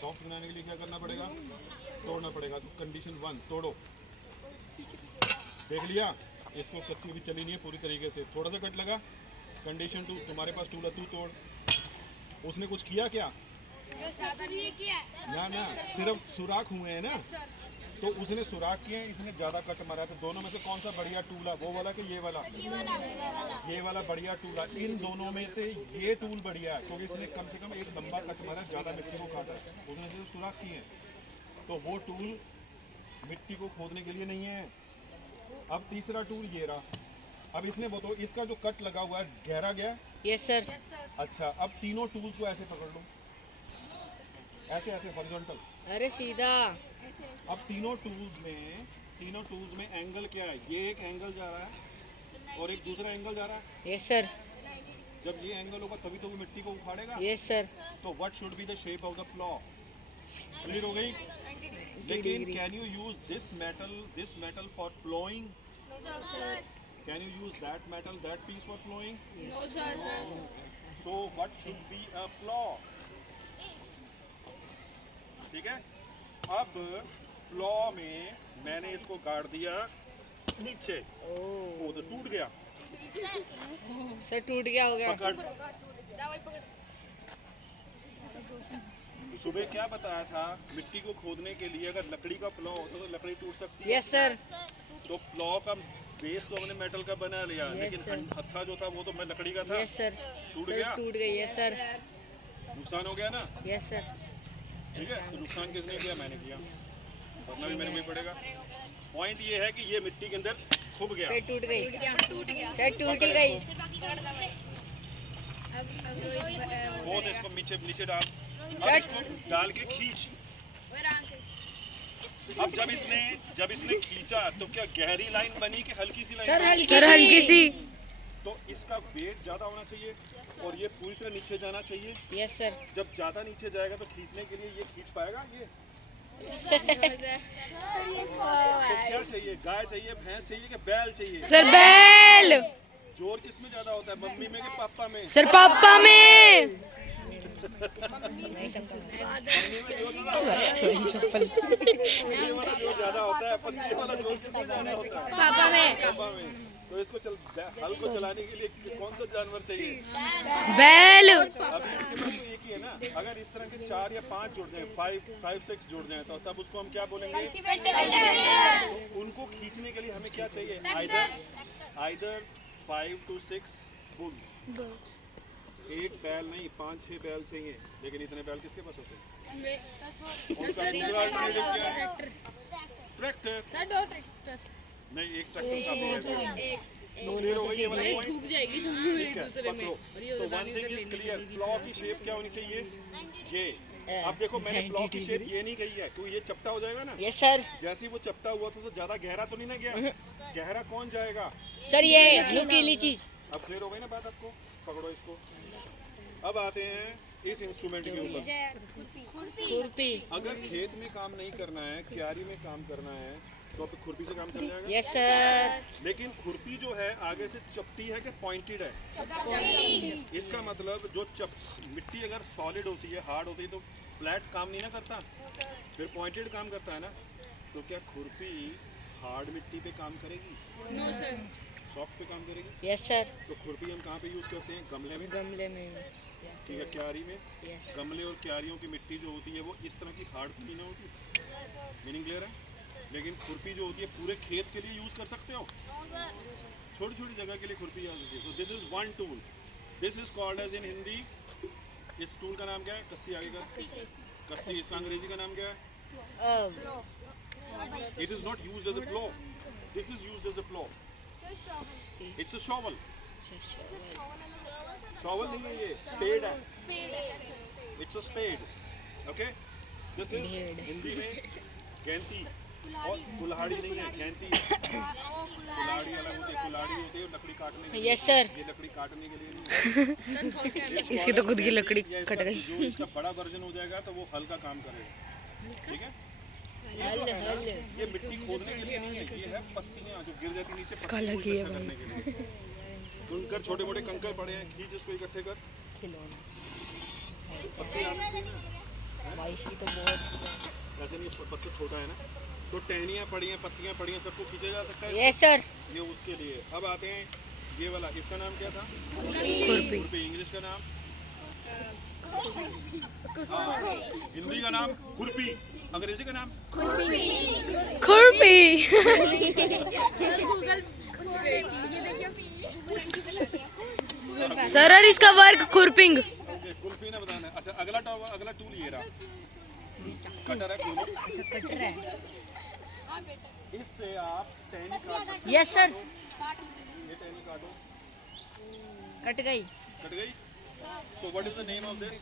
Soft बनाने के लिए क्या करना पड़ेगा, तोड़ना पड़ेगा। तो कंडीशन 1 तोड़ो, देख लिया, इसको कस्सी भी चली नहीं है पूरी तरीके से, थोड़ा सा कट लगा। कंडीशन 2 तुम्हारे पास टूल है, तू तोड़। उसने कुछ किया क्या ना, सिर्फ सुराख हुए हैं ना, तो उसने सुराख किए हैं, इसने ज़्यादा कट मारा है। तो दोनों में से कौन सा बढ़िया टूल है, वो वाला कि ये वाला? ये वाला बढ़िया टूल है। इन दोनों में से ये टूल बढ़िया है, क्योंकि इसने कम से कम एक लंबा कट मारा है, ज़्यादा मिट्टी को काटा है, उसने सिर्फ सुराख किए हैं। तो वो टूल मिट्टी को खोदने के लिए नहीं है। अब तीसरा टूल ये रहा। अब इसने बताओ, इसका जो कट लगा हुआ है गहरा गया? Yes sir. अच्छा, अब तीनों टूल्स को ऐसे पकड़ लो, ऐसे ऐसे हॉरिजॉन्टल। अरे सीधा। अब तीनों टूल्स में एंगल क्या है? ये एक एंगल जा रहा है और एक दूसरा एंगल जा रहा है। Yes sir. जब ये एंगल होगा तभी तो वो मिट्टी को उखाड़ेगा। Yes sir. तो what should be the shape of the plough? Clear हो गई? लेकिन can you use this metal for ploughing? Can you use that piece for ploughing? No sir. So what should be a plough? ठीक है, अब plough में मैंने इसको गाड़ दिया नीचे, वो तो टूट गया। सर टूट गया हो गया। पकड़। सुबह क्या बताया था, मिट्टी को खोदने के लिए अगर लकड़ी का प्लॉ होता तो लकड़ी टूट सकती है। Yes sir. तो प्लॉ का बेस तो हमने मेटल का बना लिया, लेकिन हत्था जो था वो तो मैं लकड़ी का था। Yes sir. टूट सर गया, टूट गई। Yes sir. नुकसान हो गया ना। Yes sir. ठीक है, तो नुकसान किसने किया? मैंने किया, वरना भी मेरे को ही पड़ेगा। पॉइंट ये है कि ये मिट्टी के अंदर खुब गया। फिर टूट गई। सर टूट ही गई। बहुत इसको नीचे डाल, अब इसको डाल के खींच। अब जब इसने खींचा तो क्या गहरी लाइन बनी कि हल्की सी लाइन? सर हल्की सी। तो इसका वेट ज्यादा होना चाहिए और ये पूरी तरह नीचे जाना चाहिए। Yes sir. जब ज्यादा नीचे जाएगा तो खींचने के लिए ये खींच पाएगा ये? तो क्या चाहिए, गाय चाहिए, भैंस चाहिए कि बैल चाहिए? सर बैल। जोर किस में ज्यादा होता है, मम्मी में कि पापा में? सर पापा में। ये वाला जोर ज्यादा होता है, पर ये वाला जोर किसमें ज्यादा होता है? पापा में। तो इसको हल को चलाने के लिए कौन सा जानवर चाहिए? बैल। अभी इसके पास तो एक ही है ना। अगर इस तरह के 4 या 5 जुड़ जाए, 5-6 जुड़ जाए, तो तब उसको हम क्या बोलेंगे? तो उनको खींचने के लिए हमें क्या चाहिए? Either 5 to 6 bull. एक बैल नहीं, 5-6 बैल चाहिए। लेकिन इतने बैल किसके पास होते हैं? ट्रैक्टर नहीं, एक ट्रैक्टर काफी है। क्लियर हो गई ये वाला पॉइंट? ठूक जाएगी दूसरे में। तो one thing is clear, plough की शेप क्या होनी चाहिए? ये। अब देखो, मैंने प्लॉ की शेप ये नहीं कही है, क्योंकि ये चपटा हो जाएगा ना। Yes sir. जैसे ही वो चपटा हुआ तो ज्यादा गहरा तो नहीं ना गया। गहरा कौन जाएगा? सर ये नुकीली चीज। अब क्लियर हो गई ना बात आपको? पकड़ो इसको। अब आते हैं इस इंस्ट्रूमेंट के ऊपर। खुरपी। अगर खेत में काम नहीं करना है, क्यारी में काम करना है, तो अब खुरपी से काम चल जाएगा। Yes sir. लेकिन खुरपी जो है आगे से चपटी है कि पॉइंटेड है? इसका मतलब जो मिट्टी अगर सॉलिड होती है, हार्ड होती है, तो फ्लैट काम नहीं ना करता, फिर पॉइंटेड काम करता है ना। तो क्या खुरपी हार्ड मिट्टी पे काम करेगी? No sir. सॉफ्ट पे काम करेगी? Yes sir. तो खुरपी हम कहाँ पे यूज करते हैं? गमले में। गमले में ठीक है, क्यारी में। यस। गमले और क्यारियों की मिट्टी जो होती है वो इस तरह की हार्ड तो नहीं ना होती। मीनिंग क्लियर है? लेकिन खुरपी जो होती है पूरे खेत के लिए यूज कर सकते हो, छोटी छोटी जगह के लिए खुरपी यूज होती है। तो this is one tool, this is called as in Hindi, इस टूल का नाम क्या है? कस्सी। आगे का कस्सी। इसका अंग्रेजी का नाम क्या है? It is not used as a plough, this is used as a plough. It's a shovel. Shovel नहीं है ये, स्पेड है। It's a spade. Okay, this is Hindi में गैंती, और कुल्हाड़ी नहीं है, गैंती है। कुल्हाड़ी अलग होती है, कुल्हाड़ी होती है लकड़ी काटने के लिए। Yes sir. ये लकड़ी काटने के लिए नहीं है। इसकी तो खुद की लकड़ी इसका कट गई। जो इसका बड़ा वर्जन हो जाएगा तो वो हल का काम करेगा। ठीक है, ये जो है ना, ये मिट्टी खोदने के लिए नहीं है, ये है पत्तियां जो गिर जाती नीचे, इसका पत्तियों अलग को ही है इकट्ठा करने के लिए। कंकर, छोटे मोटे कंकर पड़े हैं, खींच इसको इकट्ठे कर। पत्ती ऐसी तो बहुत ऐसे नहीं, पत्थर छोटा है ना, तो टहनियाँ पड़ी हैं, पत्तियाँ पड़ी हैं, सबको खींचा जा सकता है। यस सर ये उसके लिए। अब आते हैं ये वाला, इसका नाम क्या था? खुरपी खुरपी। इंग्लिश का नाम? हिंदी का नाम खुरपी, अंग्रेजी का नाम? खुरपी सर और इसका वर्क खुरपिंग ओके, खुरपी ने बताना है। अच्छा, अगला टूल ये रहा, कटर है, खोलो। कटर है इससे आप टहनी काट सकते हो। यस सर ये टहनी काटो, कट गई कट गई। So what is the name of this?